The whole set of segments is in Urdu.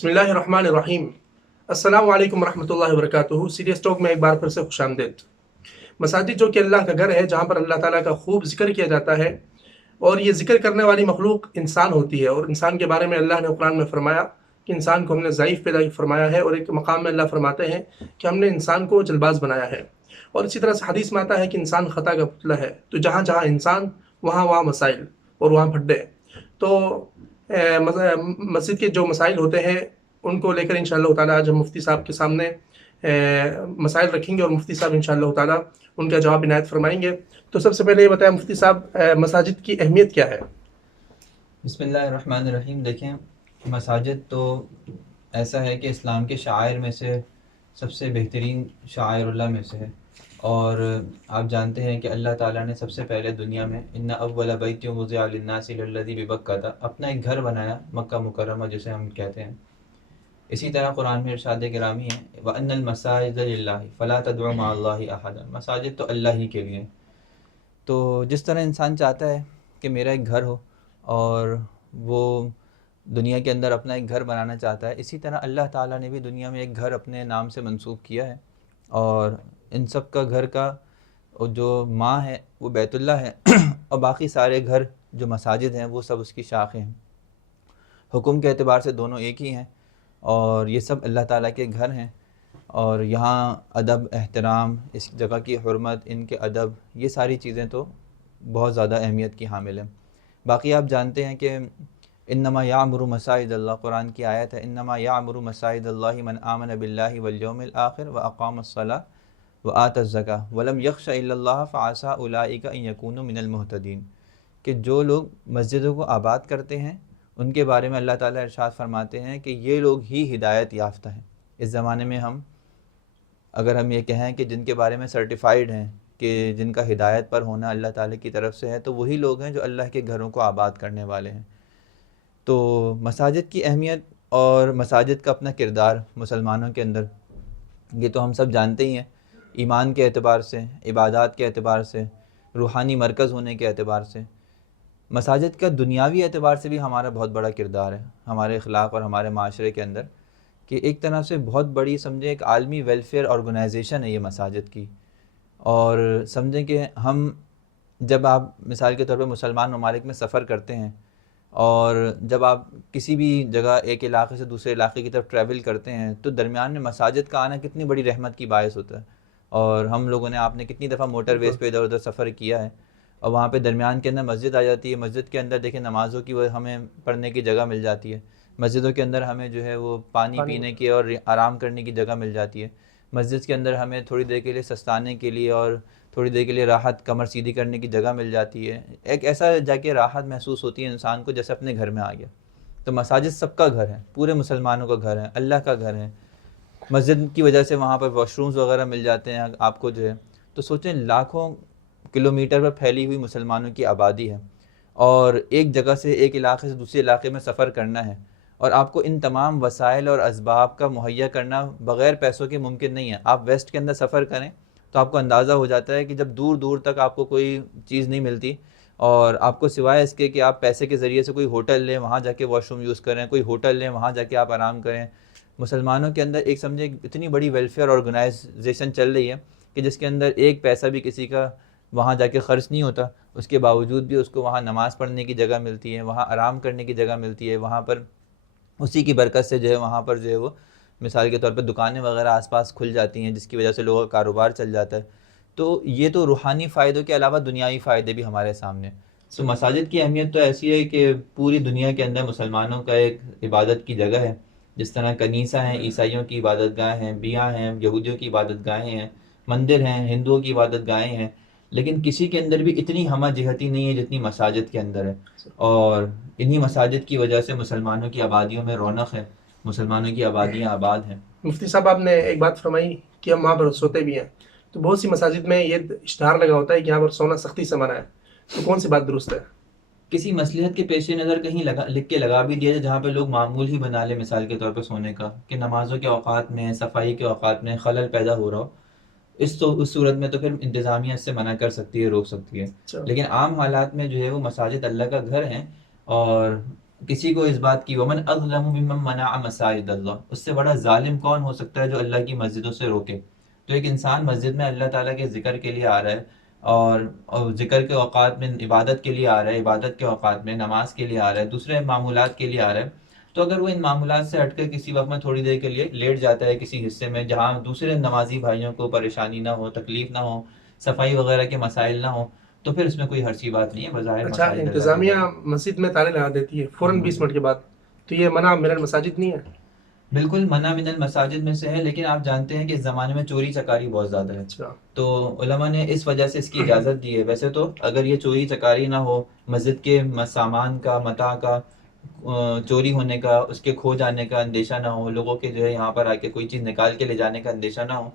بسم اللہ الرحمن الرحیم۔ السلام علیکم ورحمۃ اللہ وبرکاتہ۔ سیریس ٹاک میں ایک بار پھر سے خوش آمدید۔ مساجد جو کہ اللہ کا گھر ہے، جہاں پر اللہ تعالیٰ کا خوب ذکر کیا جاتا ہے، اور یہ ذکر کرنے والی مخلوق انسان ہوتی ہے، اور انسان کے بارے میں اللہ نے قرآن میں فرمایا کہ انسان کو ہم نے ضعیف پیدا فرمایا ہے، اور ایک مقام میں اللہ فرماتے ہیں کہ ہم نے انسان کو جلباز بنایا ہے۔ اور اسی طرح سے حدیث میں آتا ہے کہ انسان خطا کا پتلا ہے، تو جہاں جہاں انسان وہاں وہاں مسائل اور وہاں پھڈے۔ تو مسجد کے جو مسائل ہوتے ہیں ان کو لے کر انشاءاللہ تعالیٰ آج ہم مفتی صاحب کے سامنے مسائل رکھیں گے، اور مفتی صاحب انشاءاللہ تعالیٰ ان کا جواب عنایت فرمائیں گے۔ تو سب سے پہلے یہ بتائیں مفتی صاحب، مساجد کی اہمیت کیا ہے؟ بسم اللہ الرحمن الرحیم۔ دیکھیں، مساجد تو ایسا ہے کہ اسلام کے شعائر میں سے سب سے بہترین شعائر اللہ میں سے ہے، اور آپ جانتے ہیں کہ اللہ تعالیٰ نے سب سے پہلے دنیا میں ان اول بیت وضع للناس للذی ببکۃ اپنا ایک گھر بنایا، مکہ مکرمہ جسے ہم کہتے ہیں۔ اسی طرح قرآن میں ارشاد گرامی ہے وَأَنَّ الْمَسَاجِدَ لِلَّهِ فَلَا تَدْعُوا مَعَ اللَّهِ أَحَدًا، مساجد تو اللہ ہی کے لیے۔ تو جس طرح انسان چاہتا ہے کہ میرا ایک گھر ہو اور وہ دنیا کے اندر اپنا ایک گھر بنانا چاہتا ہے، اسی طرح اللہ تعالیٰ نے بھی دنیا میں ایک گھر اپنے نام سے منسوب کیا ہے، اور ان سب کا گھر کا جو ماں ہے وہ بیت اللہ ہے، اور باقی سارے گھر جو مساجد ہیں وہ سب اس کی شاخیں ہیں۔ حکم کے اعتبار سے دونوں ایک ہی ہیں، اور یہ سب اللہ تعالیٰ کے گھر ہیں، اور یہاں ادب، احترام، اس جگہ کی حرمت، ان کے ادب، یہ ساری چیزیں تو بہت زیادہ اہمیت کی حامل ہیں۔ باقی آپ جانتے ہیں کہ انما یعمر مساجد اللہ، قرآن کی آیت ہے انما یعمر مساجد اللہ من آمن باللہ والیوم الآخر واقام الصلاۃ وآت الزکاۃ ولم یخش الا اللہ فعسى اولئک ان یکونوا من المہتدین، کہ جو لوگ مسجدوں کو آباد کرتے ہیں ان کے بارے میں اللہ تعالیٰ ارشاد فرماتے ہیں کہ یہ لوگ ہی ہدایت یافتہ ہیں۔ اس زمانے میں اگر ہم یہ کہیں کہ جن کے بارے میں سرٹیفائیڈ ہیں کہ جن کا ہدایت پر ہونا اللہ تعالیٰ کی طرف سے ہے، تو وہی لوگ ہیں جو اللہ کے گھروں کو آباد کرنے والے ہیں۔ تو مساجد کی اہمیت اور مساجد کا اپنا کردار مسلمانوں کے اندر، یہ تو ہم سب جانتے ہی ہیں، ایمان کے اعتبار سے، عبادات کے اعتبار سے، روحانی مرکز ہونے کے اعتبار سے۔ مساجد کا دنیاوی اعتبار سے بھی ہمارا بہت بڑا کردار ہے ہمارے اخلاق اور ہمارے معاشرے کے اندر، کہ ایک طرح سے بہت بڑی سمجھیں ایک عالمی ویلفیئر آرگنائزیشن ہے یہ مساجد کی۔ اور سمجھیں کہ ہم جب آپ مثال کے طور پہ مسلمان ممالک میں سفر کرتے ہیں، اور جب آپ کسی بھی جگہ ایک علاقے سے دوسرے علاقے کی طرف ٹریول کرتے ہیں، تو درمیان میں مساجد کا آنا کتنی بڑی رحمت کی باعث ہوتا ہے۔ اور ہم لوگوں نے، آپ نے کتنی دفعہ موٹر ویز پہ ادھر ادھر سفر کیا ہے، اور وہاں پہ درمیان کے اندر مسجد آ جاتی ہے، مسجد کے اندر دیکھیں نمازوں کی وہ ہمیں پڑھنے کی جگہ مل جاتی ہے، مسجدوں کے اندر ہمیں جو ہے وہ پانی پینے کی اور آرام کرنے کی جگہ مل جاتی ہے، مسجد کے اندر ہمیں تھوڑی دیر کے لیے سستانے کے لیے اور تھوڑی دیر کے لیے راحت، کمر سیدھی کرنے کی جگہ مل جاتی ہے، ایک ایسا جا کے راحت محسوس ہوتی ہے انسان کو جیسے اپنے گھر میں آ گیا۔ تو مساجد سب کا گھر ہے، پورے مسلمانوں کا گھر ہے، اللہ کا گھر ہے۔ مسجد کی وجہ سے وہاں پر واش رومز وغیرہ مل جاتے ہیں آپ کو جو ہے، تو سوچیں لاکھوں کلومیٹر پر پھیلی ہوئی مسلمانوں کی آبادی ہے، اور ایک جگہ سے، ایک علاقے سے دوسرے علاقے میں سفر کرنا ہے، اور آپ کو ان تمام وسائل اور اسباب کا مہیا کرنا بغیر پیسوں کے ممکن نہیں ہے۔ آپ ویسٹ کے اندر سفر کریں تو آپ کو اندازہ ہو جاتا ہے کہ جب دور دور تک آپ کو کوئی چیز نہیں ملتی، اور آپ کو سوائے اس کے کہ آپ پیسے کے ذریعے سے کوئی ہوٹل لیں، وہاں جا کے واش روم یوز کریں، کوئی ہوٹل لیں، وہاں جا کے آپ آرام کریں، مسلمانوں کے اندر ایک سمجھے اتنی بڑی ویلفیئر آرگنائزیشن چل رہی ہے کہ جس کے اندر ایک پیسہ بھی کسی کا وہاں جا کے خرچ نہیں ہوتا، اس کے باوجود بھی اس کو وہاں نماز پڑھنے کی جگہ ملتی ہے، وہاں آرام کرنے کی جگہ ملتی ہے، وہاں پر اسی کی برکت سے جو ہے وہاں پر جو ہے وہ مثال کے طور پہ دکانیں وغیرہ آس پاس کھل جاتی ہیں، جس کی وجہ سے لوگوں کا کاروبار چل جاتا ہے۔ تو یہ تو روحانی فائدوں کے علاوہ دنیاوی فائدے بھی ہمارے سامنے ہیں۔ تو مساجد کی اہمیت تو ایسی ہے کہ پوری دنیا کے اندر مسلمانوں کا ایک عبادت کی جگہ ہے، جس طرح کنیسہ ہیں، عیسائیوں کی عبادت گاہیں ہیں، بیاں ہیں، یہودیوں کی عبادت گاہیں ہیں، مندر ہیں، ہندوؤں کی عبادت گاہیں ہیں، لیکن کسی کے اندر بھی اتنی ہمہ جہتی نہیں ہے جتنی مساجد کے اندر ہے، اور انہی مساجد کی وجہ سے مسلمانوں کی آبادیوں میں رونق ہے، مسلمانوں کی آبادیاں آباد ہیں۔ مفتی صاحب، آپ نے ایک بات فرمائی کہ ہم وہاں پر سوتے بھی ہیں، تو بہت سی مساجد میں یہ اشتہار لگا ہوتا ہے کہ یہاں پر سونا سختی سے منع ہے، تو کون سی بات درست ہے؟ کسی مصلحت کے پیش نظر کہیں لکھ کے لگا بھی دیا جائے جہاں پہ لوگ معمول ہی بنا لے، مثال کے طور پہ سونے کا، کہ نمازوں کے اوقات میں، صفائی کے اوقات میں خلل پیدا ہو رہا ہو، اس صورت میں تو پھر انتظامیہ اس سے منع کر سکتی ہے، روک سکتی ہے۔ لیکن عام حالات میں جو ہے وہ مساجد اللہ کا گھر ہیں، اور کسی کو اس بات کی ومن اظلم ممن منع مساجد اللہ، اس سے بڑا ظالم کون ہو سکتا ہے جو اللہ کی مسجدوں سے روکے؟ تو ایک انسان مسجد میں اللہ تعالیٰ کے ذکر کے لیے آ رہا ہے، اور ذکر کے اوقات میں عبادت کے لیے آ رہا ہے، عبادت کے اوقات میں نماز کے لیے آ رہا ہے، دوسرے معمولات کے لیے آ رہا ہے، تو اگر وہ ان معمولات سے ہٹ کر کسی وقت میں تھوڑی دیر کے لیے لیٹ جاتا ہے کسی حصے میں جہاں دوسرے نمازی بھائیوں کو پریشانی نہ ہو، تکلیف نہ ہو، صفائی وغیرہ کے مسائل نہ ہو، تو پھر اس میں کوئی حرج کی بات نہیں ہے، بظاہر اچھا، مساجد اللہ کے انتظامیہ گھر ہیں۔ مسجد میں تالے لگا دیتی ہے فوراً 20 منٹ کے بعد، تو یہ منع من المساجد نہیں ہے؟ بالکل منع من المساجد میں سے ہے، لیکن آپ جانتے ہیں کہ اس زمانے میں چوری چکاری بہت زیادہ ہے، اچھا، تو علماء نے اس وجہ سے اس کی اجازت دی ہے۔ ویسے تو اگر یہ چوری چکاری نہ ہو، مسجد کے سامان کا، متاع کا چوری ہونے کا، اس کے کھو جانے کا اندیشہ نہ ہو، لوگوں کے جو ہے یہاں پر آ کے کوئی چیز نکال کے لے جانے کا اندیشہ نہ ہو،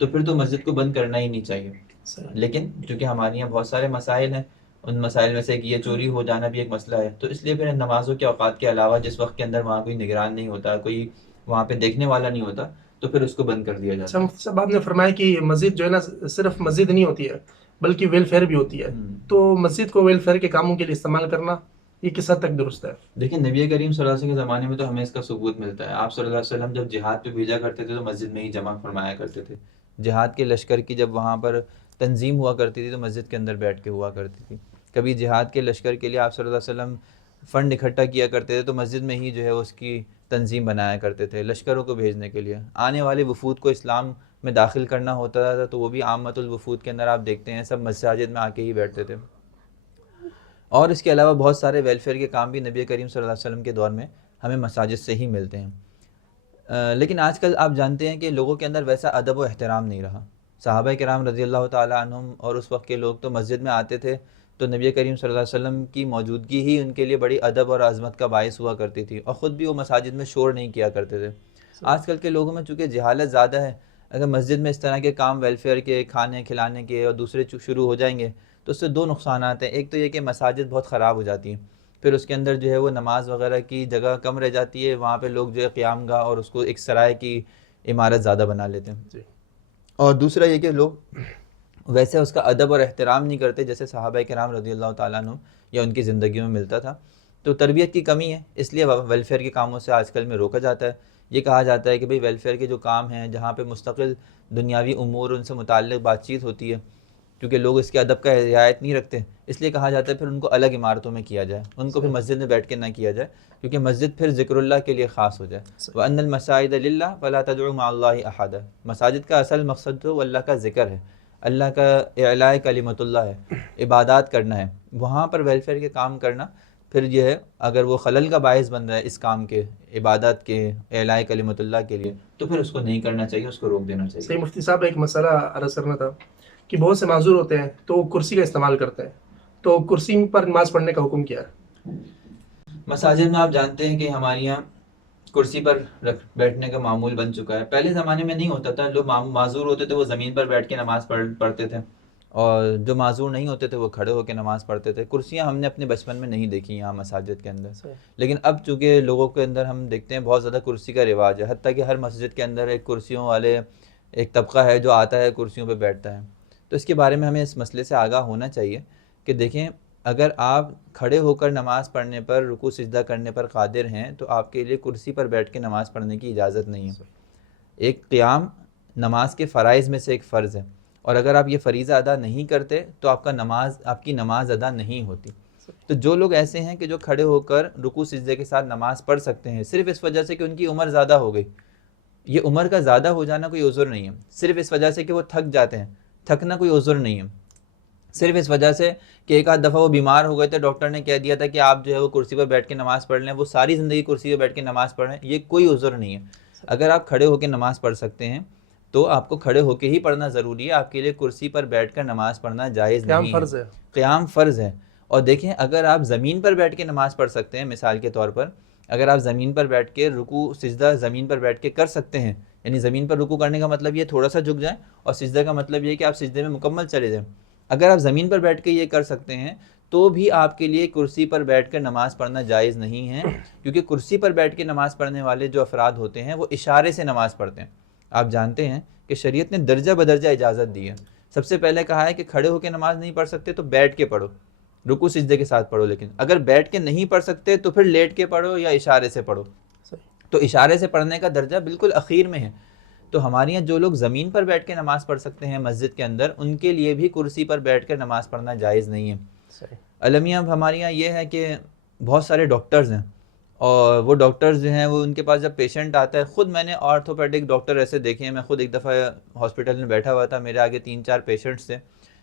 تو پھر تو مسجد کو بند کرنا ہی نہیں چاہیے۔ صحیح۔ لیکن چونکہ ہمارے یہاں بہت سارے مسائل ہیں، ان مسائل میں سے ایک یہ چوری ہو جانا بھی ایک مسئلہ ہے، تو اس لیے پھر نمازوں کے اوقات کے علاوہ جس وقت کے اندر وہاں کوئی نگران نہیں ہوتا، کوئی وہاں پہ دیکھنے والا نہیں ہوتا، تو پھر اس کو بند کر دیا اچھا جاتا ہے۔ مفتی صاحب، آپ نے فرمایا کہ مسجد جو ہے نا صرف مسجد نہیں ہوتی ہے بلکہ ویلفیئر بھی ہوتی ہے، تو مسجد کو ویلفیئر کے کاموں کے لیے استعمال کرنا یہ کس حد تک درست ہے؟ دیکھیں نبی کریم صلی اللہ علیہ وسلم کے زمانے میں تو ہمیں اس کا ثبوت ملتا ہے۔ آپ صلی اللہ علیہ وسلم جب جہاد پہ بھیجا کرتے تھے تو مسجد میں ہی جمع فرمایا کرتے تھے۔ جہاد کے لشکر کی جب وہاں پر تنظیم ہوا کرتی تھی تو مسجد کے اندر بیٹھ کے ہوا کرتی تھی۔ کبھی جہاد کے لشکر کے لیے آپ صلی اللہ علیہ وسلم فنڈ اکٹھا کیا کرتے تھے تو مسجد میں ہی جو ہے اس کی تنظیم بنایا کرتے تھے لشکروں کو بھیجنے کے لیے۔ آنے والے وفود کو اسلام میں داخل کرنا ہوتا تھا تو وہ بھی عامت الوفود کے اندر آپ دیکھتے ہیں سب مساجد میں آ کے ہی بیٹھتے تھے۔ اور اس کے علاوہ بہت سارے ویلفیئر کے کام بھی نبی کریم صلی اللہ علیہ وسلم کے دور میں ہمیں مساجد سے ہی ملتے ہیں۔ لیکن آج کل آپ جانتے ہیں کہ لوگوں کے اندر ویسا ادب و احترام نہیں رہا۔ صحابہ کرام رضی اللہ تعالیٰ عنہم اور اس وقت کے لوگ تو مسجد میں آتے تھے تو نبی کریم صلی اللہ علیہ وسلم کی موجودگی ہی ان کے لیے بڑی ادب اور عظمت کا باعث ہوا کرتی تھی، اور خود بھی وہ مساجد میں شور نہیں کیا کرتے تھے۔ آج کل کے لوگوں میں چونکہ جہالت زیادہ ہے، اگر مسجد میں اس طرح کے کام ویلفیئر کے، کھانے کھلانے کے اور دوسرے شروع ہو جائیں گے تو اس سے دو نقصانات ہیں۔ ایک تو یہ کہ مساجد بہت خراب ہو جاتی ہیں، پھر اس کے اندر جو ہے وہ نماز وغیرہ کی جگہ کم رہ جاتی ہے، وہاں پہ لوگ جو ہے قیام گاہ اور اس کو ایک سرائے کی عمارت زیادہ بنا لیتے ہیں۔ جی، اور دوسرا یہ کہ لوگ ویسے اس کا ادب اور احترام نہیں کرتے جیسے صحابہ کرام رضی اللہ تعالیٰ عنہ یا ان کی زندگیوں میں ملتا تھا، تو تربیت کی کمی ہے، اس لیے ویلفیئر کے کاموں سے آج کل میں روکا جاتا ہے۔ یہ کہا جاتا ہے کہ بھئی ویلفیئر کے جو کام ہیں جہاں پہ مستقل دنیاوی امور ان سے متعلق بات چیت ہوتی ہے، کیونکہ لوگ اس کے ادب کا رعایت نہیں رکھتے، اس لیے کہا جاتا ہے پھر ان کو الگ عمارتوں میں کیا جائے، ان کو پھر مسجد میں بیٹھ کے نہ کیا جائے، کیونکہ مسجد پھر ذکر اللہ کے لیے خاص ہو جائے۔ وَأَنَّ الْمَسَاجِدَ لِلَّهِ فَلَا تَدْعُوا مَعَ اللَّهِ أَحَدًا، مساجد کا اصل مقصد تو اللہ کا ذکر ہے، اللہ کا اعلاء کلمت اللہ ہے، عبادات کرنا ہے، وہاں پر ویلفیئر کے کام کرنا پھر یہ ہے اگر وہ خلل کا باعث بن رہا ہے اس کام کے، عبادات کے، اعلاء کلمت اللہ کے لیے، تو پھر اس کو نہیں کرنا چاہیے، اس کو روک دینا چاہیے۔ صحیح مفتی صاحب، ایک مسئلہ عرض کرنا تھا کہ بہت سے معذور ہوتے ہیں تو وہ کرسی کا استعمال کرتے ہیں، تو کرسی پر نماز پڑھنے کا حکم کیا ہے؟ مساجد میں آپ جانتے ہیں کہ ہمارے یہاں کرسی پر بیٹھنے کا معمول بن چکا ہے، پہلے زمانے میں نہیں ہوتا تھا، لوگ معذور ہوتے تھے وہ زمین پر بیٹھ کے نماز پڑھتے تھے، اور جو معذور نہیں ہوتے تھے وہ کھڑے ہو کے نماز پڑھتے تھے۔ کرسیاں ہم نے اپنے بچپن میں نہیں دیکھی یہاں مساجد کے اندر، لیکن اب چونکہ لوگوں کے اندر ہم دیکھتے ہیں بہت زیادہ کرسی کا رواج ہے، حتیٰ کہ ہر مسجد کے اندر ایک کرسیوں والے ایک طبقہ ہے جو آتا ہے کرسیوں پہ بیٹھتا ہے۔ تو اس کے بارے میں ہمیں اس مسئلے سے آگاہ ہونا چاہیے کہ دیکھیں اگر آپ کھڑے ہو کر نماز پڑھنے پر، رکوع سجدہ کرنے پر قادر ہیں تو آپ کے لیے کرسی پر بیٹھ کے نماز پڑھنے کی اجازت نہیں ہے۔ ایک قیام نماز کے فرائض میں سے ایک فرض ہے، اور اگر آپ یہ فریضہ ادا نہیں کرتے تو آپ کی نماز ادا نہیں ہوتی۔ تو جو لوگ ایسے ہیں کہ جو کھڑے ہو کر رکوع سجدے کے ساتھ نماز پڑھ سکتے ہیں صرف اس وجہ سے کہ ان کی عمر زیادہ ہو گئی، یہ عمر کا زیادہ ہو جانا کوئی عذر نہیں ہے، صرف اس وجہ سے کہ وہ تھک جاتے ہیں، تھکنا کوئی عذر نہیں ہے، صرف اس وجہ سے کہ ایک آدھ دفعہ وہ بیمار ہو گئے تھے، ڈاکٹر نے کہہ دیا تھا کہ آپ جو ہے وہ کرسی پر بیٹھ کے نماز پڑھ لیں، وہ ساری زندگی کرسی پر بیٹھ کے نماز پڑھ رہے ہیں، یہ کوئی عذر نہیں ہے۔ اگر آپ کھڑے ہو کے نماز پڑھ سکتے ہیں تو آپ کو کھڑے ہو کے ہی پڑھنا ضروری ہے، آپ کے لیے کرسی پر بیٹھ کر نماز پڑھنا جائز نہیں ہے، قیام فرض ہے۔ اور دیکھیں اگر آپ زمین پر بیٹھ کے نماز پڑھ سکتے ہیں، مثال کے طور پر اگر آپ زمین پر بیٹھ کے رکوع سجدہ زمین پر بیٹھ کے کر سکتے ہیں، یعنی زمین پر رکوع کرنے کا مطلب یہ تھوڑا سا جھک جائیں، اور سجدہ کا مطلب یہ کہ آپ سجدے میں مکمل چلے جائیں، اگر آپ زمین پر بیٹھ کے یہ کر سکتے ہیں تو بھی آپ کے لیے کرسی پر بیٹھ کر نماز پڑھنا جائز نہیں ہے، کیونکہ کرسی پر بیٹھ کے نماز پڑھنے والے جو افراد ہوتے ہیں وہ اشارے سے نماز پڑھتے ہیں۔ آپ جانتے ہیں کہ شریعت نے درجہ بدرجہ اجازت دی ہے، سب سے پہلے کہا ہے کہ کھڑے ہو کے نماز نہیں پڑھ سکتے تو بیٹھ کے پڑھو، رکوع سجدے کے ساتھ پڑھو، لیکن اگر بیٹھ کے نہیں پڑھ سکتے تو پھر لیٹ کے پڑھو یا اشارے سے پڑھو. تو اشارے سے پڑھنے کا درجہ بالکل اخیر میں ہے. تو ہمارے یہاں جو لوگ زمین پر بیٹھ کے نماز پڑھ سکتے ہیں مسجد کے اندر، ان کے لیے بھی کرسی پر بیٹھ کر نماز پڑھنا جائز نہیں ہے. المیہ ہمارے یہاں یہ ہے کہ بہت سارے ڈاکٹرز ہیں، اور وہ ڈاکٹرز جو ہیں وہ ان کے پاس جب پیشنٹ آتا ہے، خود میں نے آرتھوپیڈک ڈاکٹر ایسے دیکھے ہیں. میں خود ایک دفعہ ہاسپٹل میں بیٹھا ہوا تھا، میرے آگے 3-4 پیشنٹس تھے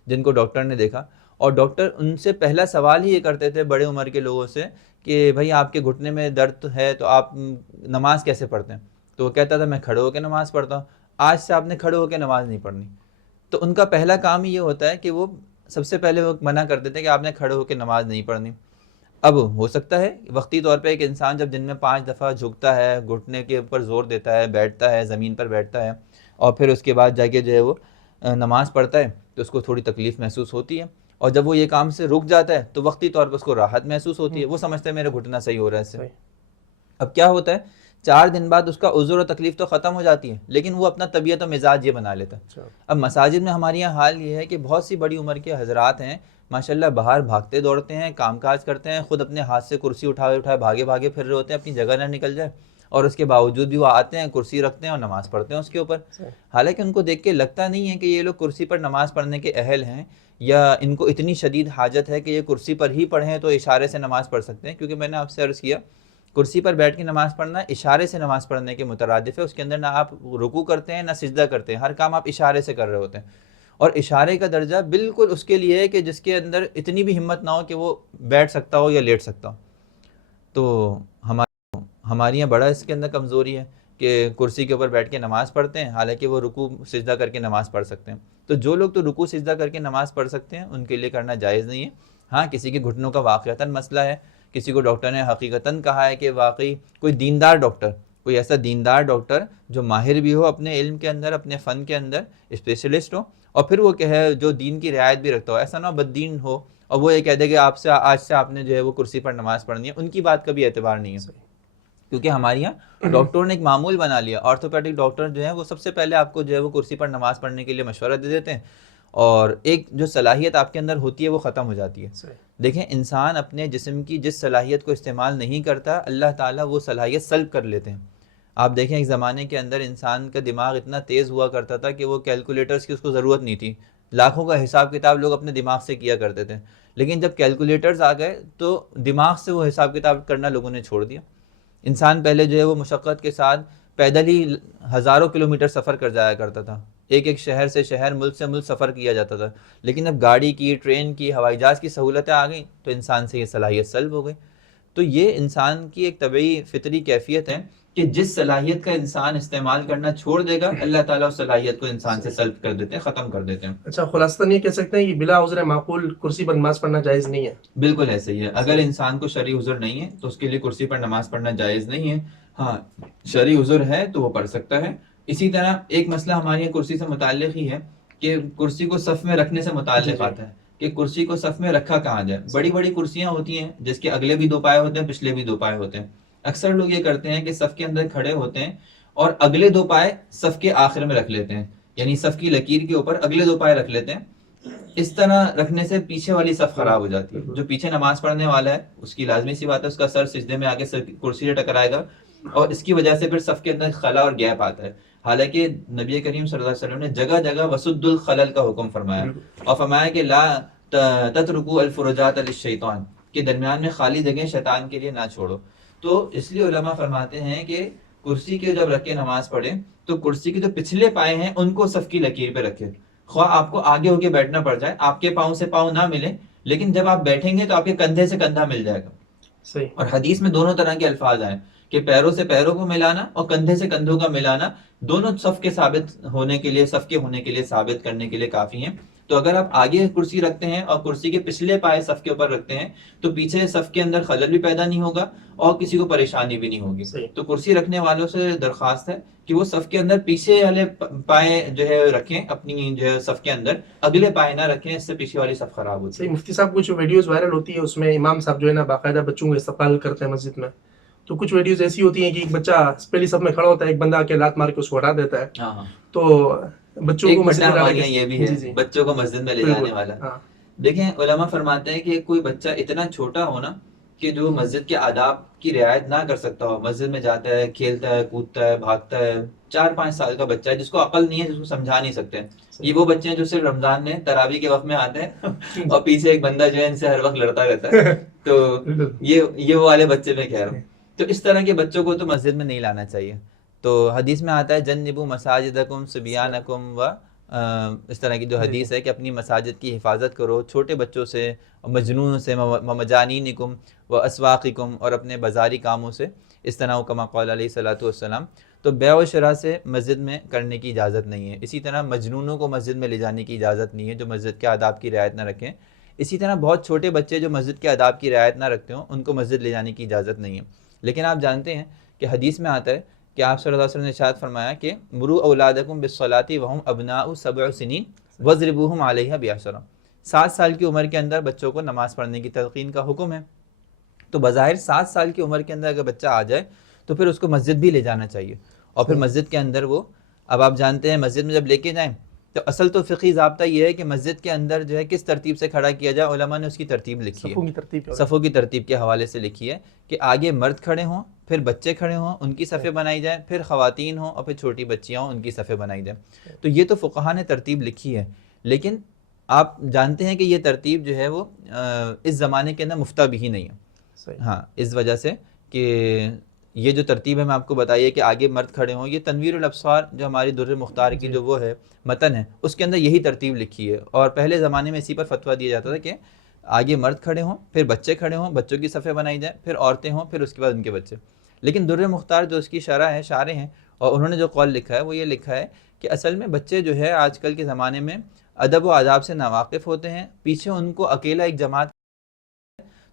جن کو ڈاکٹر نے دیکھا، اور ڈاکٹر ان سے پہلا سوال ہی یہ کرتے تھے بڑے عمر کے لوگوں سے کہ بھائی آپ کے گھٹنے میں درد ہے تو آپ نماز کیسے پڑھتے ہیں؟ تو وہ کہتا تھا میں کھڑے ہو کے نماز پڑھتا ہوں. آج سے آپ نے کھڑے ہو کے نماز نہیں پڑھنی. تو ان کا پہلا کام ہی یہ ہوتا ہے کہ وہ سب سے پہلے وہ منع کرتے تھے کہ آپ نے کھڑے ہو کے نماز نہیں پڑھنی. اب ہو سکتا ہے وقتی طور پہ ایک انسان جب دن میں 5 دفعہ جھکتا ہے، گھٹنے کے اوپر زور دیتا ہے، بیٹھتا ہے، زمین پر بیٹھتا ہے، اور پھر اس کے بعد جا کے جو ہے وہ نماز پڑھتا ہے، تو اس کو تھوڑی تکلیف محسوس ہوتی ہے. اور جب وہ یہ کام سے رک جاتا ہے تو وقتی طور پر اس کو راحت محسوس ہوتی ہے، وہ سمجھتا ہے میرا گھٹنا صحیح ہو رہا ہے اس سے. اب کیا ہوتا ہے 4 دن بعد اس کا عذر و تکلیف تو ختم ہو جاتی ہے، لیکن وہ اپنا طبیعت و مزاج یہ بنا لیتا ہے. اب مساجد میں ہمارے یہاں حال یہ ہے کہ بہت سی بڑی عمر کے حضرات ہیں ماشاءاللہ، باہر بھاگتے دوڑتے ہیں، کام کاج کرتے ہیں، خود اپنے ہاتھ سے کرسی اٹھائے بھاگے بھاگے پھر رہے ہوتے ہیں اپنی جگہ نہ نکل جائے، اور اس کے باوجود بھی وہ آتے ہیں کرسی رکھتے ہیں اور نماز پڑھتے ہیں اس کے اوپر. حالانکہ ان کو دیکھ کے لگتا نہیں ہے کہ یہ لوگ کرسی پر نماز پڑھنے کے اہل ہیں، یا ان کو اتنی شدید حاجت ہے کہ یہ کرسی پر ہی پڑھیں تو اشارے سے نماز پڑھ سکتے ہیں. کیونکہ میں نے آپ سے عرض کیا کرسی پر بیٹھ کے نماز پڑھنا اشارے سے نماز پڑھنے کے مترادف ہے. اس کے اندر نہ آپ رکوع کرتے ہیں نہ سجدہ کرتے ہیں، ہر کام آپ اشارے سے کر رہے ہوتے ہیں. اور اشارے کا درجہ بالکل اس کے لیے ہے کہ جس کے اندر اتنی بھی ہمت نہ ہو کہ وہ بیٹھ سکتا ہو یا لیٹ سکتا ہو. تو ہمارے یہاں بڑا اس کے اندر کمزوری ہے کہ کرسی کے اوپر بیٹھ کے نماز پڑھتے ہیں، حالانکہ وہ رکوع سجدہ کر کے نماز پڑھ سکتے ہیں. تو جو لوگ تو رکوع سجدہ کر کے نماز پڑھ سکتے ہیں ان کے لیے کرنا جائز نہیں ہے. ہاں کسی کے گھٹنوں کا واقعتاً مسئلہ ہے، کسی کو ڈاکٹر نے حقیقتاً کہا ہے کہ واقعی کوئی دیندار ڈاکٹر، کوئی ایسا دیندار ڈاکٹر جو ماہر بھی ہو اپنے علم کے اندر، اپنے فن کے اندر، اسپیشلسٹ ہو، اور پھر وہ کہے جو دین کی رعایت بھی رکھتا ہو، ایسا نہ ہو بددین ہو اور وہ یہ کہہ دے کہ آج سے آپ نے جو ہے وہ کرسی پر نماز پڑھنی ہے. ان کی بات کا بھی اعتبار نہیں ہے. کیونکہ ہمارے یہاں ڈاکٹروں نے ایک معمول بنا لیا، آرتھوپیڈک ڈاکٹر جو ہیں وہ سب سے پہلے آپ کو جو ہے وہ کرسی پر نماز پڑھنے کے لیے مشورہ دے دیتے ہیں، اور ایک جو صلاحیت آپ کے اندر ہوتی ہے وہ ختم ہو جاتی ہے. دیکھیں انسان اپنے جسم کی جس صلاحیت کو استعمال نہیں کرتا، اللہ تعالیٰ وہ صلاحیت سلب کر لیتے ہیں. آپ دیکھیں ایک زمانے کے اندر انسان کا دماغ اتنا تیز ہوا کرتا تھا کہ وہ کیلکولیٹرز کی اس کو ضرورت نہیں تھی، لاکھوں کا حساب کتاب لوگ اپنے دماغ سے کیا کرتے تھے. لیکن جب کیلکولیٹرز آ گئے تو دماغ سے وہ حساب کتاب کرنا لوگوں نے چھوڑ دیا. انسان پہلے جو ہے وہ مشقت کے ساتھ پیدل ہی ہزاروں کلومیٹر سفر کر جایا کرتا تھا، ایک شہر سے شہر، ملک سے ملک سفر کیا جاتا تھا. لیکن اب گاڑی کی، ٹرین کی، ہوائی جہاز کی سہولتیں آ گئیں تو انسان سے یہ صلاحیت سلب ہو گئی. تو یہ انسان کی ایک طبعی فطری کیفیت ہے کہ جس صلاحیت کا انسان استعمال کرنا چھوڑ دے گا، اللہ تعالیٰ اس صلاحیت کو انسان سے سلب کر دیتے ہیں، ختم کر دیتے ہیں. اچھا، خلاصتاً یہ کہہ سکتے ہیں کہ بلا عذر معقول کرسی پر نماز پڑھنا جائز نہیں ہے. بالکل ایسے ہی ہے. اگر انسان کو شرعی عذر نہیں ہے تو اس کے لیے کرسی پر نماز پڑھنا جائز نہیں ہے. ہاں شرعی عذر ہے تو وہ پڑھ سکتا ہے. اسی طرح ایک مسئلہ ہماری کرسی سے متعلق ہی ہے کہ کرسی کو صف میں رکھنے سے متعلق آتا ہے کہ کرسی کو صف میں رکھا کہاں جائے. بڑی بڑی کرسیاں ہوتی ہیں جس کے اگلے بھی 2 پائے ہوتے ہیں، پچھلے بھی 2 پائے ہوتے ہیں. اکثر لوگ یہ کرتے ہیں کہ صف کے اندر کھڑے ہوتے ہیں اور اگلے 2 پائے صف کے آخر میں رکھ لیتے ہیں، یعنی صف کی لکیر کے اوپر اگلے 2 پائے رکھ لیتے ہیں. اس طرح رکھنے سے پیچھے والی صف خراب ہو جاتی ہے. جو پیچھے نماز پڑھنے والا ہے اس کی لازمی سی بات ہے اس کا سر سجدے میں آگے کرسی سے ٹکرائے گا، اور اس کی وجہ سے پھر صف کے اندر خلا اور گیپ آتا ہے. حالانکہ نبی کریم صلی اللہ علیہ وسلم نے جگہ جگہ وسد الخلل کا حکم فرمایا، اور فرمایا کہ لا تترکوا الفرجات للشیطان، کہ درمیان میں خالی جگہ شیطان کے لیے نہ چھوڑو. تو اس لیے علماء فرماتے ہیں کہ کرسی کے جب رکھ کے نماز پڑھیں تو کرسی کے جو پچھلے پائے ہیں ان کو صف کی لکیر پہ رکھیں. خواہ آپ کو آگے ہو کے بیٹھنا پڑ جائے، آپ کے پاؤں سے پاؤں نہ ملے، لیکن جب آپ بیٹھیں گے تو آپ کے کندھے سے کندھا مل جائے گا. صحیح. اور حدیث میں دونوں طرح کے الفاظ آئے کہ پیروں سے پیروں کو ملانا اور کندھے سے کندھوں کا ملانا دونوں صف کے ثابت ہونے کے لیے، صف کے ہونے کے لیے ثابت کرنے کے لیے کافی ہیں. تو اگر آپ آگے کرسی رکھتے ہیں اور کرسی کے پچھلے پائے صف کے اوپر رکھتے ہیں تو پیچھے صف کے اندر خلل بھی پیدا نہیں ہوگا اور کسی کو پریشانی بھی نہیں ہوگی. تو کرسی رکھنے والوں سے درخواست ہے کہ وہ صف کے اندر پیچھے والے پائے جو ہے رکھیں، اپنی جو ہے صف کے اندر اگلے پائے نہ رکھیں، اس سے پیچھے والی صف خراب ہوتی ہے. مفتی صاحب کچھ ویڈیوز وائرل ہوتی ہے اس میں امام صاحب جو ہے نا باقاعدہ بچوں کو استقبال کرتے ہیں مسجد میں. تو کچھ ویڈیوز ایسی ہوتی ہیں کہ ایک بچہ پہلی صف میں کھڑا ہوتا ہے، ایک بندہ آ کے لات مار کے اس کو ہٹا دیتا ہے. تو بچوں کو مسجد ہمارے یہاں یہ بھی ہے بچوں کو مسجد میں لے جانے والا. دیکھیں علماء فرماتے ہیں کہ کوئی بچہ اتنا چھوٹا ہو نا کہ جو مسجد کے آداب کی رعایت نہ کر سکتا ہو، مسجد میں جاتا ہے، کھیلتا ہے، کودتا ہے، بھاگتا ہے، 4-5 سال کا بچہ ہے جس کو عقل نہیں ہے، جس کو سمجھا نہیں سکتے، یہ وہ بچے ہیں جو صرف رمضان میں تراویح کے وقت میں آتے ہیں اور پیچھے ایک بندہ جو ہے ان سے ہر وقت لڑتا رہتا ہے، تو یہ وہ والے بچے میں کہہ رہا ہوں. تو اس طرح کے بچوں کو تو مسجد میں نہیں لانا چاہیے. تو حدیث میں آتا ہے جنبوا مساجدکم صبیانکم و اس طرح کی جو حدیث ہے کہ اپنی مساجد کی حفاظت کرو چھوٹے بچوں سے، مجنون سے، مجانینکم و اسواقکم، اور اپنے بازاری کاموں سے، اس طرح کما قال علیہ الصلوۃ والسلام. تو بیع و شرع سے مسجد میں کرنے کی اجازت نہیں ہے. اسی طرح مجنونوں کو مسجد میں لے جانے کی اجازت نہیں ہے جو مسجد کے آداب کی رعایت نہ رکھیں. اسی طرح بہت چھوٹے بچے جو مسجد کے آداب کی رعایت نہ رکھتے ہوں ان کو مسجد لے جانے کی اجازت نہیں ہے. لیکن آپ جانتے ہیں کہ حدیث میں آتا ہے کہ آپ صلی اللہ علیہ وسلم نے ارشاد فرمایا کہ مروا اولادکم بالصلاۃ وہم ابناء 7 سنین واضربوہم علیہا ب10. 7 سال کی عمر کے اندر بچوں کو نماز پڑھنے کی تلقین کا حکم ہے. تو بظاہر 7 سال کی عمر کے اندر اگر بچہ آ جائے تو پھر اس کو مسجد بھی لے جانا چاہیے. اور پھر مسجد کے اندر وہ، اب آپ جانتے ہیں مسجد میں جب لے کے جائیں تو اصل تو فقہی ضابطہ یہ ہے کہ مسجد کے اندر جو ہے کس ترتیب سے کھڑا کیا جائے. علماء نے اس کی ترتیب لکھی ہے، صفوں کی ترتیب کے حوالے سے لکھی ہے کہ آگے مرد کھڑے ہوں، پھر بچے کھڑے ہوں، ان کی صفیں بنائی جائیں، پھر خواتین ہوں، اور پھر چھوٹی بچیاں ہوں، ان کی صفیں بنائی جائیں. تو یہ تو فقہا نے ترتیب لکھی ہے، لیکن آپ جانتے ہیں کہ یہ ترتیب جو ہے وہ اس زمانے کے اندر مفتہ بھی ہی نہیں ہے. ہاں، اس وجہ سے کہ یہ جو ترتیب ہے میں آپ کو بتائیے کہ آگے مرد کھڑے ہوں، یہ تنویر الابصار جو ہماری در مختار کی جو وہ ہے متن ہے اس کے اندر یہی ترتیب لکھی ہے. اور پہلے زمانے میں اسی پر فتویٰ دیا جاتا تھا کہ آگے مرد کھڑے ہوں، پھر بچے کھڑے ہوں، بچوں کی صفیں بنائی جائیں، پھر عورتیں ہوں، پھر اس کے بعد ان کے بچے. لیکن در مختار جو اس کی شرح ہے، شارح ہیں، اور انہوں نے جو قول لکھا ہے وہ یہ لکھا ہے کہ اصل میں بچے جو ہے آج کل کے زمانے میں ادب و آداب سے ناواقف ہوتے ہیں، پیچھے ان کو اکیلا ایک جماعت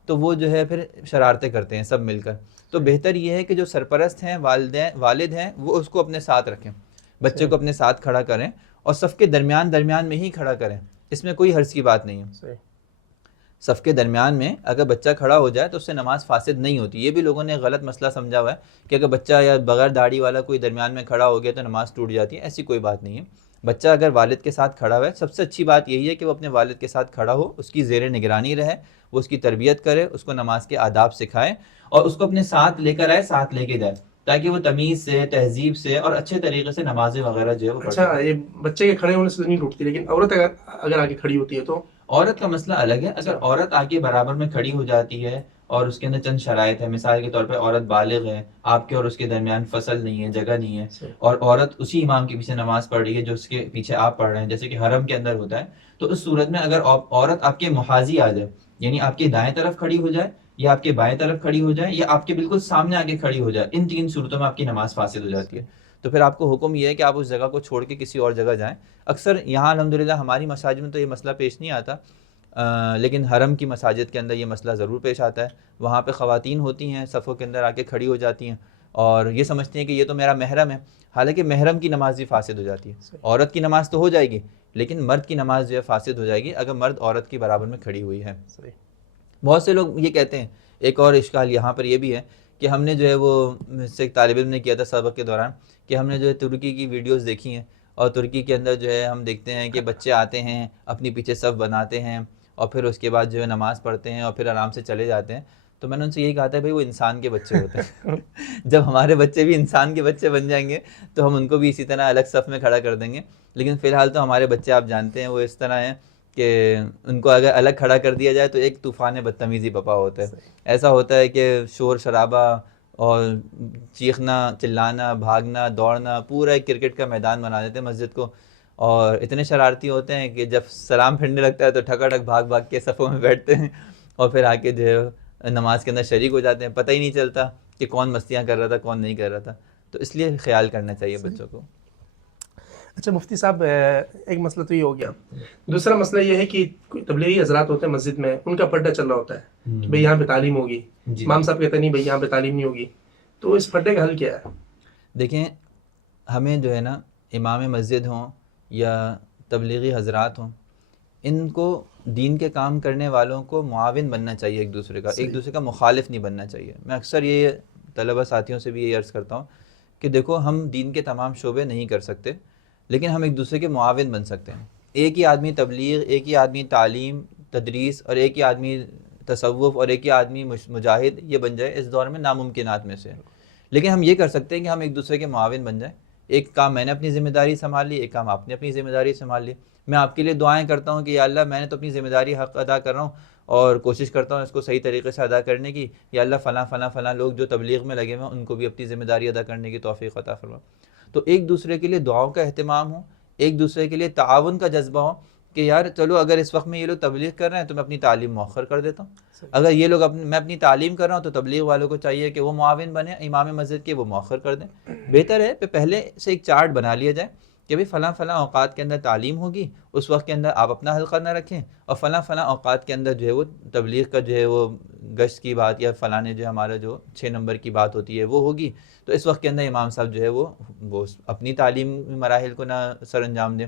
تو وہ جو ہے پھر شرارتیں کرتے ہیں سب مل کر. تو بہتر یہ ہے کہ جو سرپرست ہیں، والد ہیں، وہ اس کو اپنے ساتھ رکھیں، بچے کو اپنے ساتھ کھڑا کریں اور صف کے درمیان میں ہی کھڑا کریں. اس میں کوئی حرج کی بات نہیں ہے. صف کے درمیان میں اگر بچہ کھڑا ہو جائے تو اس سے نماز فاسد نہیں ہوتی. یہ بھی لوگوں نے غلط مسئلہ سمجھا ہوا ہے کہ اگر بچہ یا بغیر داڑھی والا کوئی درمیان میں کھڑا ہو گیا تو نماز ٹوٹ جاتی ہے. ایسی کوئی بات نہیں ہے. بچہ اگر والد کے ساتھ کھڑا ہوا ہے، سب سے اچھی بات یہی ہے کہ وہ اپنے والد کے ساتھ کھڑا ہو، اس کی زیر نگرانی رہے، وہ اس کی تربیت کرے، اس کو نماز کے آداب سکھائے اور اس کو اپنے ساتھ لے کر آئے، ساتھ لے کے جائے، تاکہ وہ تمیز سے، تہذیب سے اور اچھے طریقے سے نمازیں وغیرہ جو ہے وہ پڑھ سکے. اچھا، یہ بچے کے کھڑے ہونے سے نہیں ٹوٹتی، لیکن عورت اگر آگے کھڑی ہوتی ہے تو عورت کا مسئلہ الگ ہے. اگر عورت آگے برابر میں کھڑی ہو جاتی ہے اور اس کے اندر چند شرائط ہے، مثال کے طور پہ عورت بالغ ہے، آپ کے اور اس کے درمیان فصل نہیں ہے، جگہ نہیں ہے، اور عورت اسی امام کے پیچھے نماز پڑھ رہی ہے جو اس کے پیچھے آپ پڑھ رہے ہیں، جیسے کہ حرم کے اندر ہوتا ہے، تو اس صورت میں اگر عورت آپ کے محاذی آ جائے، یعنی آپ کے دائیں طرف کھڑی ہو جائے یا آپ کے بائیں طرف کھڑی ہو جائے یا آپ کے بالکل سامنے آگے کھڑی ہو جائے، ان 3 صورتوں میں آپ کی نماز فاسد ہو جاتی ہے. تو پھر آپ کو حکم یہ ہے کہ آپ اس جگہ کو چھوڑ کے کسی اور جگہ جائیں. اکثر یہاں الحمدللہ ہماری مساجد میں تو یہ مسئلہ پیش نہیں آتا، لیکن حرم کی مساجد کے اندر یہ مسئلہ ضرور پیش آتا ہے. وہاں پہ خواتین ہوتی ہیں، صفوں کے اندر آ کے کھڑی ہو جاتی ہیں اور یہ سمجھتی ہیں کہ یہ تو میرا محرم ہے، حالانکہ محرم کی نماز بھی فاسد ہو جاتی ہے. عورت کی نماز تو ہو جائے گی لیکن مرد کی نماز جو ہے فاسد ہو جائے گی اگر مرد عورت کی برابر میں کھڑی ہوئی ہے. بہت سے لوگ یہ کہتے ہیں، ایک اور اشکال یہاں پر یہ بھی ہے کہ ہم نے جو ہے وہ سے ایک طالب علم نے کیا تھا سبق کے دوران کہ ہم نے جو ہے ترکی کی ویڈیوز دیکھی ہیں، اور ترکی کے اندر جو ہے ہم دیکھتے ہیں کہ بچے آتے ہیں، اپنی پیچھے صف بناتے ہیں اور پھر اس کے بعد جو ہے نماز پڑھتے ہیں اور پھر آرام سے چلے جاتے ہیں. تو میں نے ان سے یہی کہا تھا بھائی وہ انسان کے بچے ہوتے ہیں جب ہمارے بچے بھی انسان کے بچے بن جائیں گے تو ہم ان کو بھی اسی طرح الگ صف میں کھڑا کر دیں گے. لیکن فی الحال تو ہمارے بچے آپ جانتے ہیں وہ اس طرح ہیں کہ ان کو اگر الگ کھڑا کر دیا جائے تو ایک طوفان بدتمیزی بپا ہوتا ہے. ایسا ہوتا ہے کہ شور شرابہ اور چیخنا، چلانا، بھاگنا، دوڑنا، پورا ایک کرکٹ کا میدان بنا دیتے ہیں مسجد کو. اور اتنے شرارتی ہوتے ہیں کہ جب سلام پھرنے لگتا ہے تو ٹھکا ٹھک بھاگ بھاگ کے صفوں میں بیٹھتے ہیں اور پھر آ کے جو ہے نماز کے اندر شریک ہو جاتے ہیں. پتہ ہی نہیں چلتا کہ کون مستیاں کر رہا تھا کون نہیں کر رہا تھا. تو اس لیے خیال کرنا چاہیے بچوں کو. اچھا مفتی صاحب، ایک مسئلہ تو یہ ہو گیا. دوسرا مسئلہ یہ ہے کہ تبلیغی حضرات ہوتے ہیں مسجد میں، ان کا پردہ چل رہا ہوتا ہے کہ بھئی یہاں پہ تعلیم ہوگی. امام صاحب کہتے ہیں نہیں بھئی یہاں پہ تعلیم نہیں ہوگی. تو اس پردے کا حل کیا ہے؟ دیکھیں، ہمیں جو ہے نا امام مسجد ہوں یا تبلیغی حضرات ہوں، ان کو دین کے کام کرنے والوں کو معاون بننا چاہیے ایک دوسرے کا، ایک دوسرے کا مخالف نہیں بننا چاہیے. میں اکثر یہ طلبہ ساتھیوں سے بھی یہی عرض کرتا ہوں کہ دیکھو ہم دین کے تمام شعبے نہیں کر سکتے لیکن ہم ایک دوسرے کے معاون بن سکتے ہیں. ایک ہی آدمی تبلیغ، ایک ہی آدمی تعلیم تدریس اور ایک ہی آدمی تصوف اور ایک ہی آدمی مجاہد یہ بن جائے اس دور میں ناممکنات میں سے ہے۔ لیکن ہم یہ کر سکتے ہیں کہ ہم ایک دوسرے کے معاون بن جائیں، ایک کام میں نے اپنی ذمہ داری سنبھال لی، ایک کام آپ نے اپنی ذمہ داری سنبھال لی۔ میں آپ کے لیے دعائیں کرتا ہوں کہ یا اللہ میں نے تو اپنی ذمہ داری حق ادا کر رہا ہوں اور کوشش کرتا ہوں اس کو صحیح طریقے سے ادا کرنے کی، یا اللہ فلاں فلاں فلاں لوگ جو تبلیغ میں لگے ہوئے ہیں ان کو بھی اپنی ذمہ داری ادا کرنے کی توفیق عطا فرما۔ تو ایک دوسرے کے لیے دعاؤں کا اہتمام ہو، ایک دوسرے کے لیے تعاون کا جذبہ ہو کہ یار چلو اگر اس وقت میں یہ لوگ تبلیغ کر رہے ہیں تو میں اپنی تعلیم مؤخر کر دیتا ہوں، اگر یہ لوگ میں اپنی تعلیم کر رہا ہوں تو تبلیغ والوں کو چاہیے کہ وہ معاون بنے امام مسجد کے، وہ مؤخر کر دیں۔ بہتر ہے کہ پہلے سے ایک چارٹ بنا لیا جائے کہ بھئی فلاں فلاں اوقات کے اندر تعلیم ہوگی، اس وقت کے اندر آپ اپنا حلقہ نہ رکھیں، اور فلاں فلاں اوقات کے اندر جو ہے وہ تبلیغ کا جو ہے وہ گشت کی بات یا فلاں جو ہمارا جو 6 نمبر کی بات ہوتی ہے وہ ہوگی، تو اس وقت کے اندر امام صاحب جو ہے وہ اپنی تعلیم مراحل کو نہ سر انجام دیں۔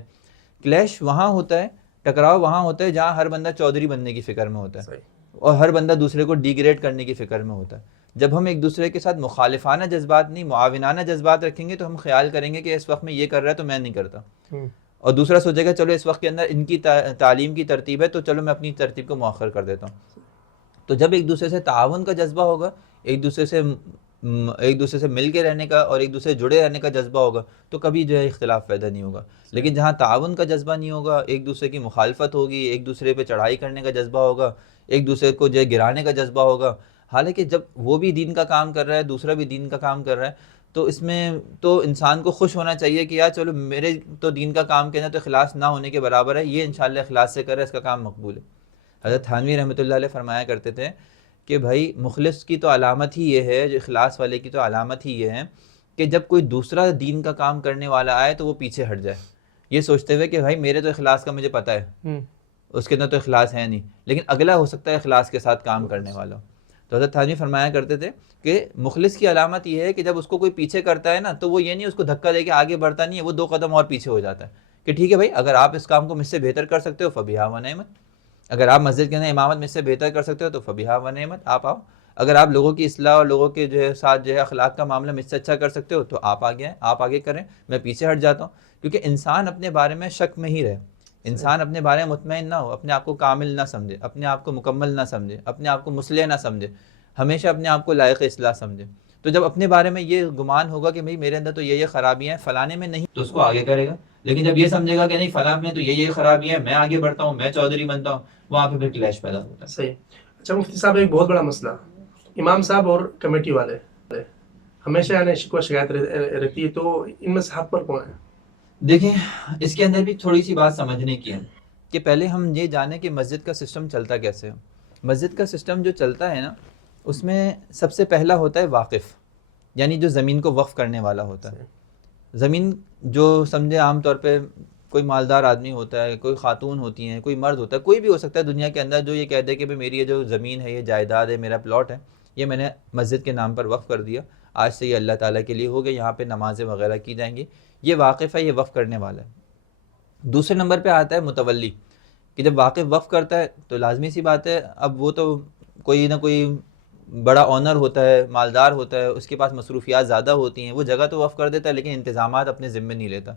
کلیش وہاں ہوتا ہے، ٹکراؤ وہاں ہوتا ہے جہاں ہر بندہ چودھری بننے کی فکر میں ہوتا ہے اور ہر بندہ دوسرے کو ڈیگریڈ کرنے کی فکر میں ہوتا ہے۔ جب ہم ایک دوسرے کے ساتھ مخالفانہ جذبات نہیں معاونانہ جذبات رکھیں گے تو ہم خیال کریں گے کہ اس وقت میں یہ کر رہا ہے تو میں نہیں کرتا، اور دوسرا سوچے گا چلو اس وقت کے اندر ان کی تعلیم کی ترتیب ہے تو چلو میں اپنی ترتیب کو مؤخر کر دیتا ہوں۔ تو جب ایک دوسرے سے تعاون کا جذبہ ہوگا، ایک دوسرے سے مل کے رہنے کا اور ایک دوسرے سے جڑے رہنے کا جذبہ ہوگا تو کبھی جو ہے اختلاف پیدا نہیں ہوگا۔ لیکن جہاں تعاون کا جذبہ نہیں ہوگا، ایک دوسرے کی مخالفت ہوگی، ایک دوسرے پہ چڑھائی کرنے کا جذبہ ہوگا، ایک دوسرے کو جو ہے گرانے کا جذبہ ہوگا، حالانکہ جب وہ بھی دین کا کام کر رہا ہے دوسرا بھی دین کا کام کر رہا ہے تو اس میں تو انسان کو خوش ہونا چاہیے کہ یار چلو میرے تو دین کا کام کہنا تو اخلاص نہ ہونے کے برابر ہے، یہ انشاءاللہ اخلاص سے کر رہا ہے، اس کا کام مقبول ہے۔ حضرت تھانوی رحمۃ اللہ علیہ فرمایا کرتے تھے کہ بھائی مخلص کی تو علامت ہی یہ ہے، جو اخلاص والے کی تو علامت ہی یہ ہے کہ جب کوئی دوسرا دین کا کام کرنے والا آئے تو وہ پیچھے ہٹ جائے، یہ سوچتے ہوئے کہ بھائی میرے تو اخلاص کا مجھے پتہ ہے، اس کے اندر تو اخلاص ہے نہیں، لیکن اگلا ہو سکتا ہے اخلاص کے ساتھ کام کرنے والا۔ تو حضرت تھانوی فرمایا کرتے تھے کہ مخلص کی علامت یہ ہے کہ جب اس کو کوئی پیچھے کرتا ہے نا تو وہ یہ نہیں اس کو دھکا دے کے آگے بڑھتا نہیں ہے، وہ 2 قدم اور پیچھے ہو جاتا ہے کہ ٹھیک ہے بھائی اگر آپ اس کام کو مجھ سے بہتر کر سکتے ہو فبیہا و نعمت، اگر آپ مسجد کے اندر امامت مجھ سے بہتر کر سکتے ہو تو فبیہا و نعمت، آپ آؤ، اگر آپ لوگوں کی اصلاح اور لوگوں کے جو ہے ساتھ جو ہے اخلاق کا معاملہ مجھ سے اچھا کر سکتے ہو تو آپ آگے ہیں، آپ آگے کریں، میں پیچھے ہٹ جاتا ہوں۔ کیونکہ انسان اپنے بارے میں شک میں ہی رہے، انسان اپنے بارے میں مطمئن نہ ہو، اپنے آپ کو کامل نہ سمجھے، اپنے آپ کو مکمل نہ سمجھے، اپنے آپ کو مصلح نہ سمجھے، ہمیشہ اپنے آپ کو لائق اصلاح سمجھے۔ تو جب اپنے بارے میں یہ گمان ہوگا کہ بھئی میرے اندر تو یہ خرابیاں ہیں فلانے میں نہیں، تو اس کو آگے کرے گا۔ لیکن جب یہ سمجھے گا کہ نہیں فلاں میں تو یہ خرابیاں ہیں، میں آگے بڑھتا ہوں، میں چودھری بنتا ہوں، وہاں پہ پھر کلیش پیدا ہوتا ہے۔ صحیح۔ اچھا مفتی صاحب ایک بہت بڑا مسئلہ امام صاحب اور کمیٹی والے ہمیشہ یعنی شکوہ شکایت رہتی ہے، تو ان میں سے حق پر کون ہے؟ دیکھیں اس کے اندر بھی تھوڑی سی بات سمجھنے کی ہے کہ پہلے ہم یہ جانیں کہ مسجد کا سسٹم چلتا کیسے ہے۔ مسجد کا سسٹم جو چلتا ہے نا اس میں سب سے پہلا ہوتا ہے واقف، یعنی جو زمین کو وقف کرنے والا ہوتا ہے۔ زمین جو سمجھے عام طور پہ کوئی مالدار آدمی ہوتا ہے، کوئی خاتون ہوتی ہیں، کوئی مرد ہوتا ہے، کوئی بھی ہو سکتا ہے دنیا کے اندر جو یہ کہہ دے کہ میری یہ جو زمین ہے، یہ جائیداد ہے، میرا پلاٹ ہے، یہ میں نے مسجد کے نام پر وقف کر دیا، آج سے یہ اللہ تعالیٰ کے لیے ہو گیا، یہاں پہ نمازیں وغیرہ کی جائیں گی، یہ واقف ہے، یہ وقف کرنے والا ہے۔ دوسرے نمبر پہ آتا ہے متولی، کہ جب واقف وقف کرتا ہے تو لازمی سی بات ہے اب وہ تو کوئی نہ کوئی بڑا آنر ہوتا ہے، مالدار ہوتا ہے، اس کے پاس مصروفیات زیادہ ہوتی ہیں، وہ جگہ تو وقف کر دیتا ہے لیکن انتظامات اپنے ذمے نہیں لیتا۔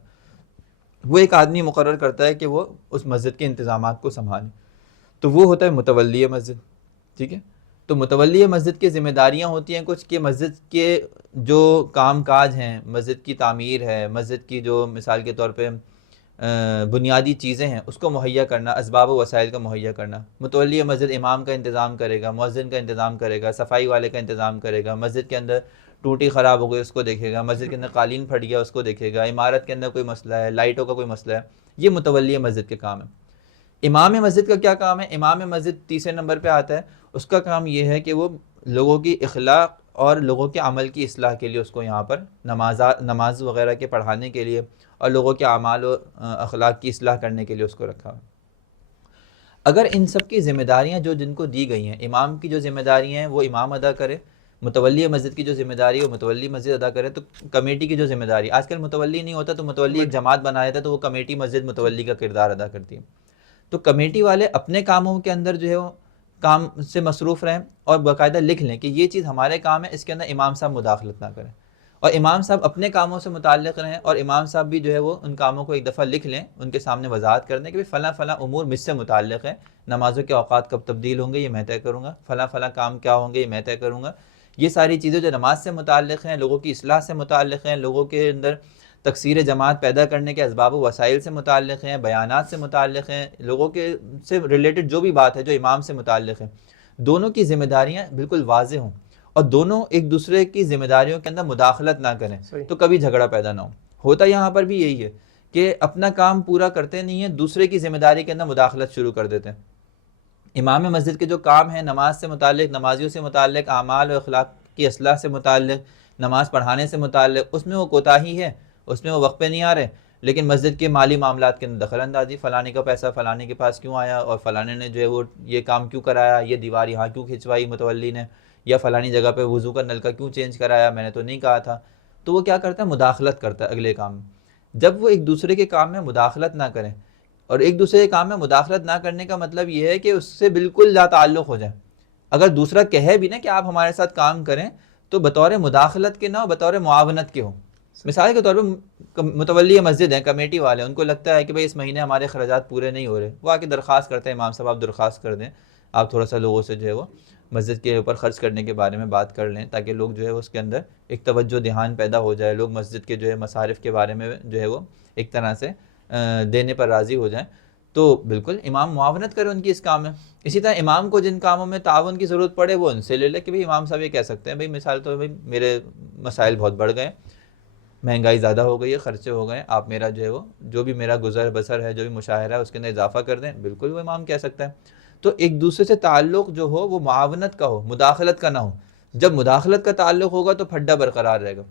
وہ ایک آدمی مقرر کرتا ہے کہ وہ اس مسجد کے انتظامات کو سنبھالے، تو وہ ہوتا ہے متولی مسجد، ٹھیک ہے۔ تو متولی مسجد کی ذمہ داریاں ہوتی ہیں کچھ کہ مسجد کے جو کام کاج ہیں، مسجد کی تعمیر ہے، مسجد کی جو مثال کے طور پہ بنیادی چیزیں ہیں اس کو مہیا کرنا، اسباب و وسائل کا مہیا کرنا۔ متولی مسجد امام کا انتظام کرے گا، مؤذن کا انتظام کرے گا، صفائی والے کا انتظام کرے گا، مسجد کے اندر ٹوٹی خراب ہو گئی اس کو دیکھے گا، مسجد کے اندر قالین پھٹ گیا اس کو دیکھے گا، عمارت کے اندر کوئی مسئلہ ہے، لائٹوں کا کوئی مسئلہ ہے، یہ متولی مسجد کے کام ہے۔ امام مسجد کا کیا کام ہے؟ امام مسجد تیسرے نمبر پہ آتا ہے، اس کا کام یہ ہے کہ وہ لوگوں کی اخلاق اور لوگوں کے عمل کی اصلاح کے لیے اس کو یہاں پر نماز وغیرہ کے پڑھانے کے لیے اور لوگوں کے اعمال و اخلاق کی اصلاح کرنے کے لیے اس کو رکھا۔ اگر ان سب کی ذمہ داریاں جو جن کو دی گئی ہیں، امام کی جو ذمہ داریاں ہیں وہ امام ادا کرے، متولی مسجد کی جو ذمہ داری ہے وہ متولی مسجد ادا کرے، تو کمیٹی کی جو ذمہ داری، آج کل متولی نہیں ہوتا تو متولی ایک جماعت بنا دیتا ہے تو وہ کمیٹی مسجد متولی کا کردار ادا کرتی ہے۔ تو کمیٹی والے اپنے کاموں کے اندر جو ہے وہ کام سے مصروف رہیں اور باقاعدہ لکھ لیں کہ یہ چیز ہمارے کام ہے، اس کے اندر امام صاحب مداخلت نہ کریں، اور امام صاحب اپنے کاموں سے متعلق رہیں، اور امام صاحب بھی جو ہے وہ ان کاموں کو ایک دفعہ لکھ لیں، ان کے سامنے وضاحت کر دیں کہ فلاں فلاں امور مجھ سے متعلق ہے، نمازوں کے اوقات کب تبدیل ہوں گے یہ میں طے کروں گا، فلاں فلاں کام کیا ہوں گے یہ میں طے کروں گا. یہ ساری چیزیں جو نماز سے متعلق ہیں، لوگوں کی اصلاح سے متعلق ہیں، لوگوں کے اندر تکثیر جماعت پیدا کرنے کے اسباب و وسائل سے متعلق ہیں، بیانات سے متعلق ہیں، لوگوں کے سے ریلیٹڈ جو بھی بات ہے جو امام سے متعلق ہے، دونوں کی ذمہ داریاں بالکل واضح ہوں، اور دونوں ایک دوسرے کی ذمہ داریوں کے اندر مداخلت نہ کریں صحیح. تو کبھی جھگڑا پیدا نہ ہو. ہوتا یہاں پر بھی یہی ہے کہ اپنا کام پورا کرتے نہیں ہیں، دوسرے کی ذمہ داری کے اندر مداخلت شروع کر دیتے ہیں. امام مسجد کے جو کام ہیں نماز سے متعلق، نمازیوں سے متعلق، اعمال و اخلاق کی اصلاح سے متعلق، نماز پڑھانے سے متعلق، اس میں وہ کوتاہی ہے، اس میں وہ وقفے نہیں آ رہے، لیکن مسجد کے مالی معاملات کے اندر دخل اندازی، فلانے کا پیسہ فلانے کے پاس کیوں آیا، اور فلانے نے جو ہے وہ یہ کام کیوں کرایا، یہ دیوار یہاں کیوں کھنچوائی متولی نے، یا فلانی جگہ پہ وضو کا نل کا کیوں چینج کرایا، میں نے تو نہیں کہا تھا. تو وہ کیا کرتا ہے، مداخلت کرتا ہے اگلے کام میں. جب وہ ایک دوسرے کے کام میں مداخلت نہ کریں، اور ایک دوسرے کے کام میں مداخلت نہ کرنے کا مطلب یہ ہے کہ اس سے بالکل لا تعلق ہو جائے. اگر دوسرا کہے بھی نا کہ آپ ہمارے ساتھ کام کریں تو بطور مداخلت کے نہ ہو، بطور معاونت کے ہو. مثال کے طور پہ متولی مسجد ہیں، کمیٹی والے، ان کو لگتا ہے کہ بھئی اس مہینے ہمارے اخراجات پورے نہیں ہو رہے، وہ آ کے درخواست کرتے ہیں امام صاحب آپ درخواست کر دیں، آپ تھوڑا سا لوگوں سے جو ہے وہ مسجد کے اوپر خرچ کرنے کے بارے میں بات کر لیں، تاکہ لوگ جو ہے اس کے اندر ایک توجہ دھیان پیدا ہو جائے، لوگ مسجد کے جو ہے مصارف کے بارے میں جو ہے وہ ایک طرح سے دینے پر راضی ہو جائیں. تو بالکل امام معاونت کرے ان کی اس کام میں. اسی طرح امام کو جن کاموں میں تعاون کی ضرورت پڑے وہ ان سے لے لے کہ بھئی امام صاحب یہ کہہ سکتے ہیں بھئی مثال تو بھئی میرے مسائل بہت بڑھ گئے، مہنگائی زیادہ ہو گئی ہے، خرچے ہو گئے، آپ میرا جو ہے وہ جو بھی میرا گزر بسر ہے، جو بھی مشاہرہ ہے اس کے اندر اضافہ کر دیں. بالکل وہ امام کہہ سکتا ہے. تو ایک دوسرے سے تعلق جو ہو وہ معاونت کا ہو، مداخلت کا نہ ہو. جب مداخلت کا تعلق ہوگا تو پھڈا برقرار رہے گا.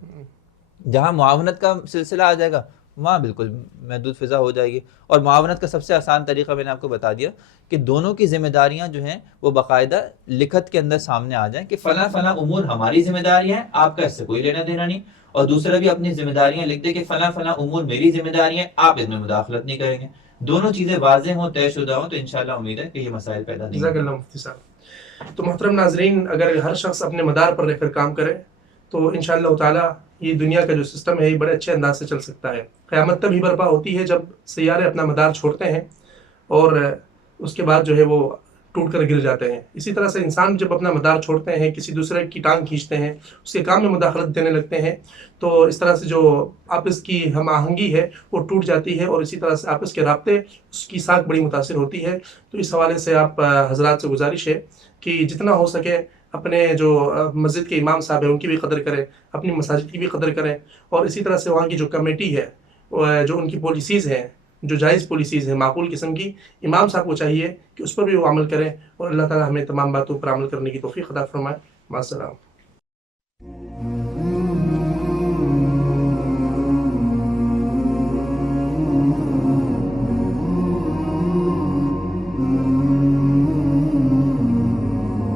جہاں معاونت کا سلسلہ آ جائے گا وہاں بالکل محدود فضا ہو جائے گی. اور معاونت کا سب سے آسان طریقہ میں نے آپ کو بتا دیا کہ دونوں کی ذمہ داریاں جو ہیں وہ باقاعدہ لکھت کے اندر سامنے آ جائیں کہ فلاں فلاں امور ہماری ذمہ داریاں ہیں، آپ کا اس سے کوئی لینا دینا نہیں، اور دوسرا بھی اپنی ذمہ داریاں لکھ دے کہ فلاں فلاں امور میری ذمہ داریاں ہیں، آپ اس میں مداخلت نہیں کریں گے. دونوں چیزیں واضح ہوں، طے شدہ ہوں، تو انشاءاللہ امید ہے کہ یہ مسائل پیدا نہیں جزاک ہوں. اللہ مفتی صاحب. تو محترم ناظرین، اگر ہر شخص اپنے مدار پر رہ کر کام کرے تو انشاءاللہ تعالی یہ دنیا کا جو سسٹم ہے یہ بڑے اچھے انداز سے چل سکتا ہے. قیامت تب ہی برپا ہوتی ہے جب سیارے اپنا مدار چھوڑتے ہیں اور اس کے بعد جو ہے وہ ٹوٹ کر گر جاتے ہیں. اسی طرح سے انسان جب اپنا مدار چھوڑتے ہیں، کسی دوسرے کی ٹانگ کھینچتے ہیں، اس کے کام میں مداخلت دینے لگتے ہیں، تو اس طرح سے جو آپس کی ہم آہنگی ہے وہ ٹوٹ جاتی ہے، اور اسی طرح سے آپس کے رابطے اس کی ساکھ بڑی متاثر ہوتی ہے. تو اس حوالے سے آپ حضرات سے گزارش ہے کہ جتنا ہو سکے اپنے جو مسجد کے امام صاحب ہیں ان کی بھی قدر کریں، اپنی مساجد کی بھی قدر کریں، اور اسی طرح سے وہاں کی جو کمیٹی ہے، جو ان کی پالیسیز ہیں، جو جائز پالیسیز ہیں معقول قسم کی، امام صاحب کو چاہیے کہ اس پر بھی وہ عمل کریں، اور اللہ تعالی ہمیں تمام باتوں پر عمل کرنے کی توفیق عطا فرمائے. مع السلام.